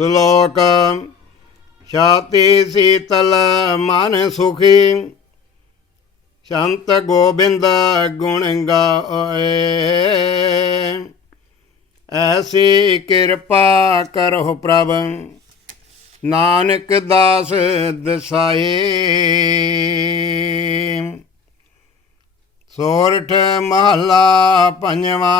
ਸ਼ਲੋਕ, ਛਾਤੀ ਸੀਤਲ ਮਨ ਸੁਖੀ। ਸ਼ੰਤ ਗੋਬਿੰਦ ਗੁਣ ਗਾਏ। ਐਸੀ ਕਿਰਪਾ ਕਰੋ ਪ੍ਰਭ, ਨਾਨਕ ਦਾਸ ਦਸਾਏ ਸੋਰਠ ਮਹਲਾ ਪੰਜਵਾਂ।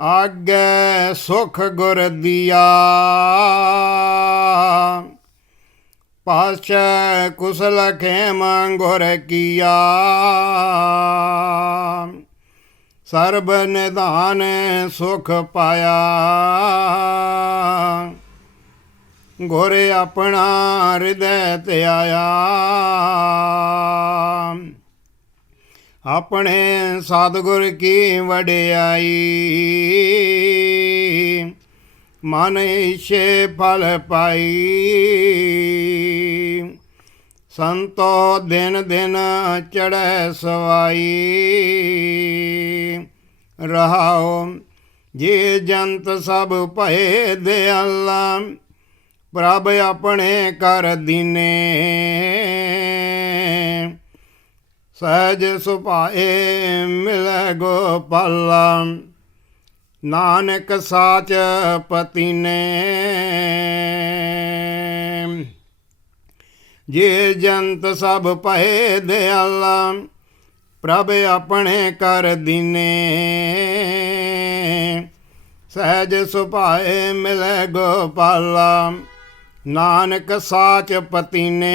ਆਗੇ ਸੁਖ ਗੁਰ ਦੀਆ। ਪਾਛ ਕੁਸਲ ਖੇਮ ਗੁਰ ਕੀਆ। ਸਰਬ ਨਿਧਾਨ ਸੁਖ ਪਾਇਆ। ਗੁਰ ਆਪਣਾ ਹਿਰਦੈ ਤੇ ਆਇਆ ਆਪਣੇ ਸਤਿਗੁਰ ਕੀ ਵਡਿਆਈ। ਮਨ ਇਛੇ ਫਲ ਪਾਈ। ਸੰਤੋ ਦਿਨ ਦਿਨ ਚੜੈ ਸਵਾਈ। ਰਹਾਉ ਜੇ ਜੰਤ ਸਭ ਭਏ ਦਿਆਲਾ ਪ੍ਰਭ ਆਪਣੇ ਕਰ ਦਿਨੇ। ਸਹਿਜ ਸੁਭਾਏ ਮਿਲੈ ਗੋਪਾਲਾ। ਨਾਨਕ ਸਾਚ ਪਤੀ ਨੇ ਜੇ ਜੰਤ ਸਭ ਭਏ ਦਿਆਲਾ, ਪ੍ਰਭ ਆਪਣੇ ਕਰ ਦੀਨੇ। ਸਹਿਜ ਸੁਭਾਏ ਮਿਲੈ ਗੋਪਾਲਾ। ਨਾਨਕ ਸਾਚ ਪਤੀ ਨੇ